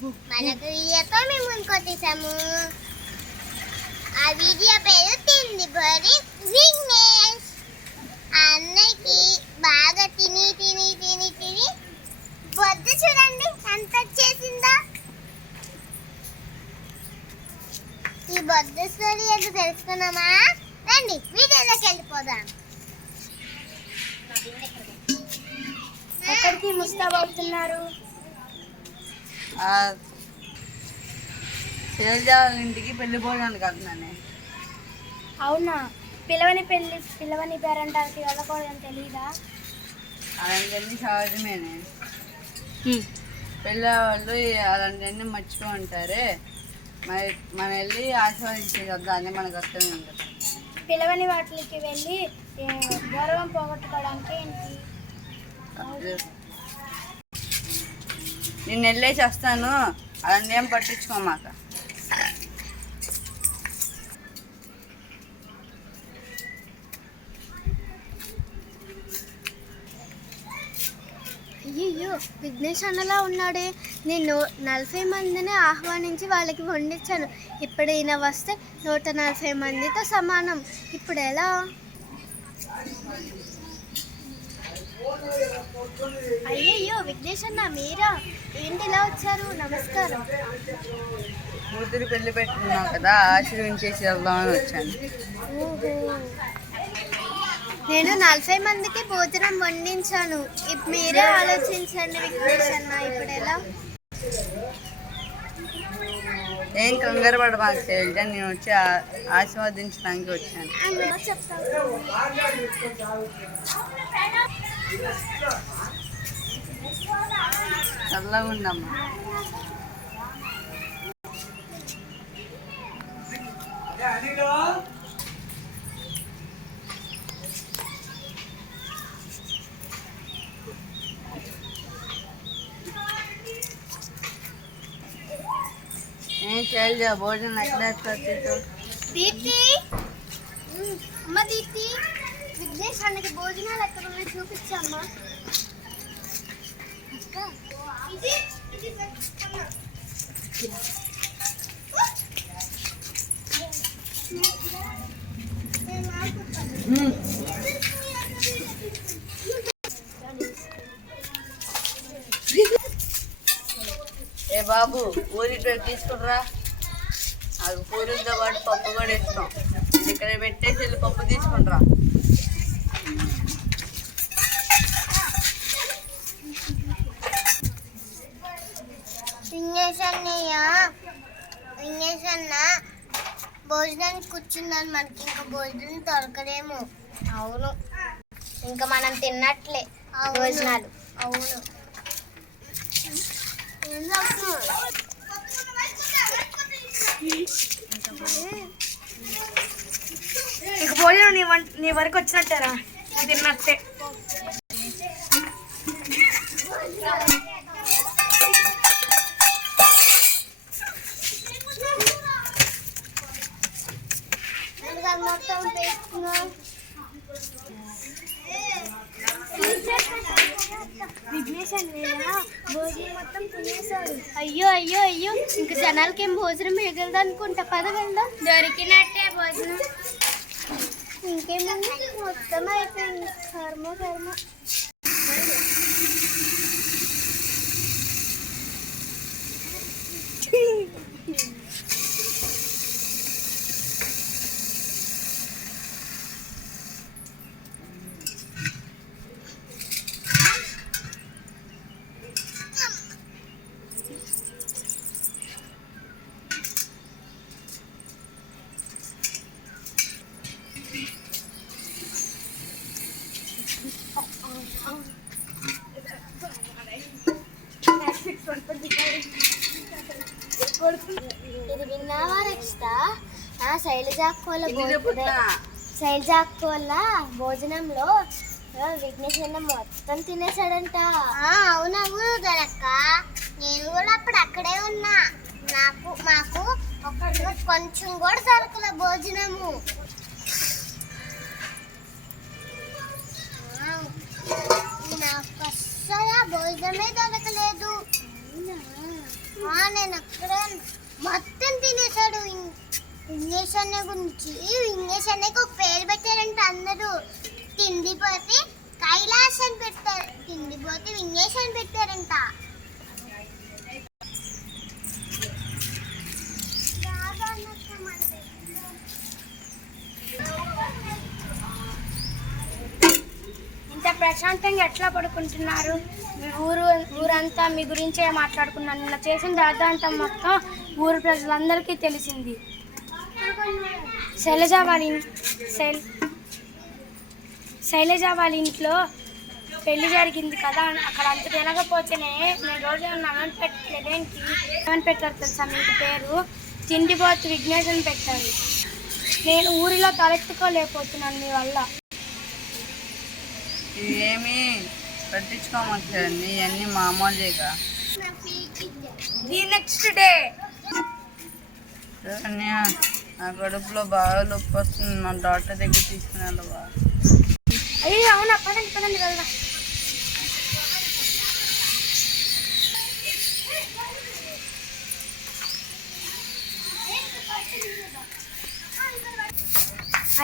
మనకు వీడియోతో మేము ఇంకొచ్చేసాము. ఆ వీడియో పేరు తిండి బరి విఘ్నేష్. అన్నయ్యకి బాగా తిని తిని తిని తిని బొద్దు చూడండి ఎంత వచ్చేసిందా. ఈ బొద్దు స్టోరీ ఏంటో తెలుసుకున్నామా? రండి వీడియోలోకి వెళ్ళిపోదాం. ఎక్కడికి ముస్తాబవుతున్నారు? ఇంటికి పెళ్లి భోజనానికి వెళ్తున్నానే. అవునా? పిల్లవని పేరంటానికి వెళ్ళకూడదని తెలీదా? అలాంటివన్నీ సహజమేనే. పెళ్ళి వాళ్ళు అలాంటివన్నీ మర్చిపోయి ఉంటారే. మరి మనం వెళ్ళి ఆశీర్వదించేది వద్దా అని మనకు అర్థమే ఉండదు. పిల్లవని వాటికి వెళ్ళి గౌరవం పోగొట్టుకోవడానికి ఏంటి? నేను వెళ్ళేసి వస్తాను, అలాంటి ఏం పట్టించుకోమాక. అయ్యో విఘ్నేష్ అన్నలా ఉన్నాడే. నేను 40 మందిని ఆహ్వానించి వాళ్ళకి వండించాను. ఇప్పుడు ఈయన వస్తే 140 మందితో సమానం. ఇప్పుడు ఎలా? అయ్యయ్యో విఘ్నేష్ అన్న మీరా? ఏంటి ఇలా వచ్చారు? నమస్కారం. కూతురు పెళ్లి పెట్టుకున్నాం కదా, ఆశీర్వించేసి వెళ్దామని వచ్చాను. ఓహో, నేను 40 మందికి భోజనం వండించాను. మీరే ఆలోచించండి విఘ్నేష్ అన్న, ఇప్పుడు ఎలా? ఏం కంగారు పడమాక శైలజ, నేను వచ్చి ఆశీర్వదించడానికి వచ్చాను. చల్లగా ఉండమ్మా. ఏం శైలజ, భోజనం ఎక్కడ వేస్తారు? దీప్తి, అమ్మ దీప్తి, విఘ్నేష్ అన్నకి భోజనాలు ఎక్కడ ఉన్నాయి చూపించమ్మా. ఏ బాబు, పూరి తీసుకురా. అది పూరితో పాటు పప్పు కూడా ఇస్తాం. ఇక్కడ పెట్టేసి వెళ్ళి పప్పు తీసుకుంటారా. విఘ్నేష్ అన్న భోజనానికి కూర్చున్నాను. మనకి ఇంకా భోజనం దొరకదేమో. అవును, ఇంకా మనం తిన్నట్లే భోజనాలు. అవును. ఇక భోజనం నీ వరకు వచ్చినట్టారా? తిన్నట్టే. మొత్తం విఘ్నేష్ అన్నయ్య భోజనం మొత్తం తినేసాడు. అయ్యో అయ్యో అయ్యో, ఇంక జనాలకి ఏం భోజనం మిగలదు అనుకుంటా. పద వెళ్దాం. దొరికినట్టే భోజనం. ఇంకేముంది, మొత్తం అయిపోయింది. కర్మ కర్మ. ఇది విన్నావా రక్షిత? శైలజాక్కోల భోజనంలో విఘ్నేష్ అన్న మొత్తం తినేసాడంట. అవునవును దొరక్క, నేను కూడా అప్పుడు అక్కడే ఉన్నా. మాకు కొంచెం కూడా దొరకలే భోజనము. నాకు అస్సలు భోజనమే దొరకలేదు. నేను అక్కడే మొత్తం తినేసాడు. విఘ్నేష్ అన్న గురించి విఘ్నేష్ అన్నకి ఒక పేరు పెట్టారంట అందరూ. తిండిపోతే కైలాష్ అని పెట్టారు, తిండిపోతే విఘ్నేష్ అని పెట్టారంట. ఇంత ప్రశాంతంగా ఎట్లా పడుకుంటున్నారు? మీ ఊరంతా మీ గురించే మాట్లాడుకున్నాను. నిన్న చేసిన రాద్ధాంతం మొత్తం ఊరు ప్రజలందరికీ తెలిసింది. శైలజ వాళ్ళ ఇంట్లో పెళ్లి జరిగింది కదా, అక్కడ అంత తినకపోతేనే నేను రోజు అన్నం పెట్టలేదేంటి? ఏమని పెట్టారు తెలుసా మీకు పేరు? తిండిపోతు విఘ్నేష్ అని పెట్టారు. నేను ఊరిలో తలెత్తుకోలేకపోతున్నాను మీ వల్ల. ఏమీ పట్టించుకోమంటారండి, ఇవన్నీ మామూలుగా. ది నెక్స్ట్ డే నా కడుపులో బాగా నొప్పి వస్తుంది, నా డాక్టర్ దగ్గర తీసుకున్నాను బా. అయ్యో అవునా, పదండి పదండి వెళ్దాం.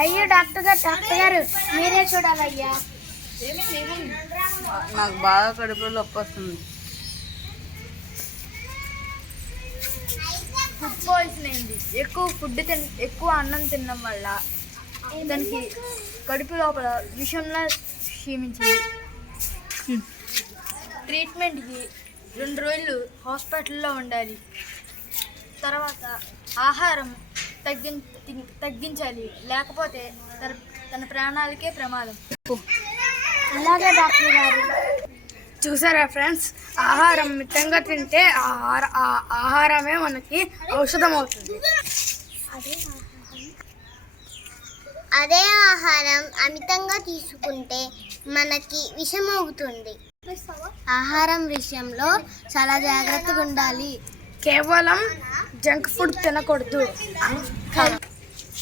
అయ్యో డాక్టర్ గారు మీరే చూడాలయ్యా. నాకు బాగా కడుపులో నొప్పి వస్తుంది. ఫుడ్ పాయిజన్ అయింది. ఎక్కువ అన్నం తినడం వల్ల దానికి కడుపు లోపల విషంలా క్షీమించింది. ట్రీట్మెంట్కి 2 రోజులు హాస్పిటల్లో ఉండాలి. తర్వాత ఆహారం తగ్గించాలి, లేకపోతే తన ప్రాణాలకే ప్రమాదం. అలాగే డాక్టర్ గారు. చూసారా ఫ్రెండ్స్, ఆహారం మితంగా తింటే ఆహారమే మనకి ఔషధం అవుతుంది. అదే ఆహారం అమితంగా తీసుకుంటే మనకి విషం అవుతుంది. ఆహారం విషయంలో చాలా జాగ్రత్తగా ఉండాలి. కేవలం జంక్ ఫుడ్ తినకూడదు.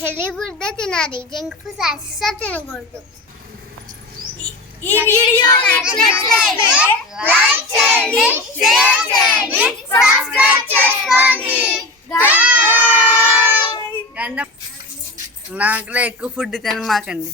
హెల్దీ ఫుడ్ తినాలి, జంక్ ఫుడ్ అస్సలు తినకూడదు. ఈ వీడియో నచ్చినట్లయితే లైక్ చేయండి, షేర్ చేయండి, సబ్స్క్రైబ్ చేసుకోండి. నాకులో ఎక్కువ ఫుడ్ తినమాకండి.